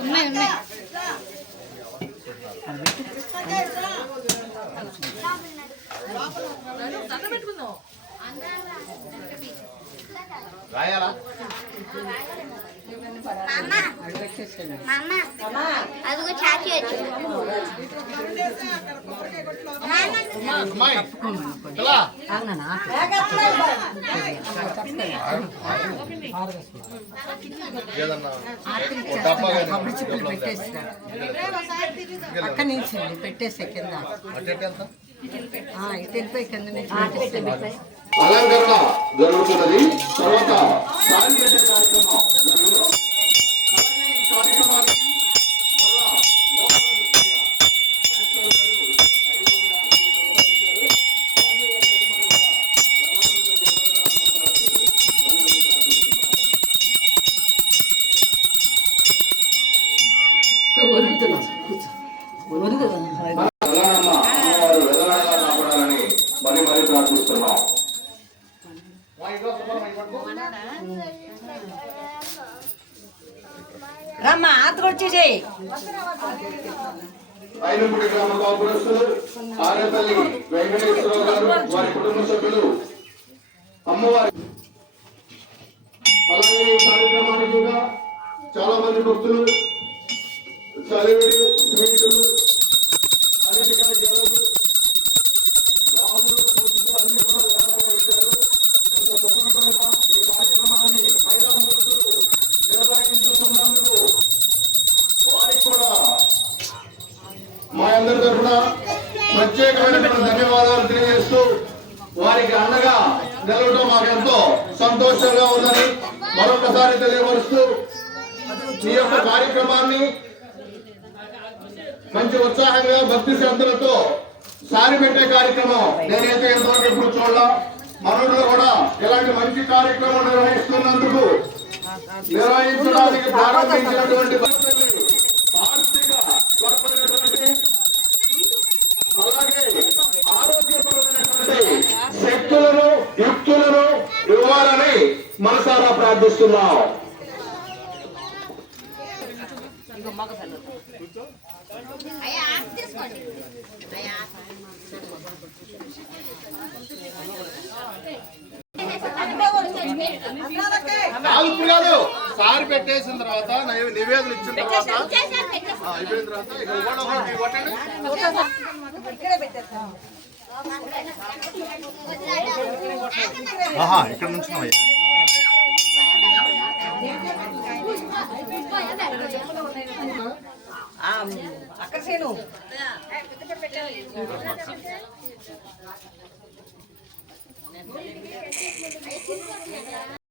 ఉన్నాయి ఉన్నాయి రాయాలా? అదిగో చాచి వచ్చి అక్కడి నుంచి అండి పెట్టేసే కింద అటు కింద నుంచి అలంకరణ జరుగుతున్నది. తర్వాత కార్యక్రమం. మరి మరి ప్రార్థిస్తున్నాం రమ్మా ఆతకొచ్చి చేయి. గ్రామ కాపురస్తులు ఆర్యపల్లి వెంకటేశ్వరరావు గారు వారి కుటుంబ సభ్యులు అమ్మవారి అలాగే ఈ కార్యక్రమానికి కూడా చాలా మంది భక్తులు స్వీటులు అరటికాయ జలలు గాజులు పసుపు అన్ని కూడా విరాళంగా ఇచ్చారు. ఇంత స్వతంత్రంగా ఈ కార్యక్రమాన్ని మహిళా మూర్తులు నిర్వహించుతున్నందుకు వారికి కూడా మా అందరి తరఫున ప్రత్యేకమైనటువంటి ధన్యవాదాలు తెలియజేస్తూ వారికి అండగా నిలవడం మాకు ఎంతో సంతోషంగా ఉందని మరొకసారి తెలియపరుస్తూ ఈ యొక్క కార్యక్రమాన్ని మంచి ఉత్సాహంగా భక్తి శ్రద్ధలతో సారి పెట్టే కార్యక్రమం నేనైతే ఎంతవరకు ఎప్పుడు చూడాల. మనలో కూడా ఇలాంటి మంచి కార్యక్రమం నిర్వహిస్తున్నందుకు నిర్వహించడానికి ప్రారంభించినటువంటి అలాగే ఆరోగ్యపరమైనటువంటి శక్తులను యుక్తులను ఇవ్వాలని మనసారా ప్రార్థిస్తున్నాం. అయ్యా ఆఫ్ తీసుకోండి అయ్యా కాదు ఇప్పుడు కాదు సారి పెట్టేసిన తర్వాత నైవే- నివేదన ఇచ్చిన తర్వాత అయిపోయిన తర్వాత ఇక ఇక్కడ నుంచి ఆ, అక్కడ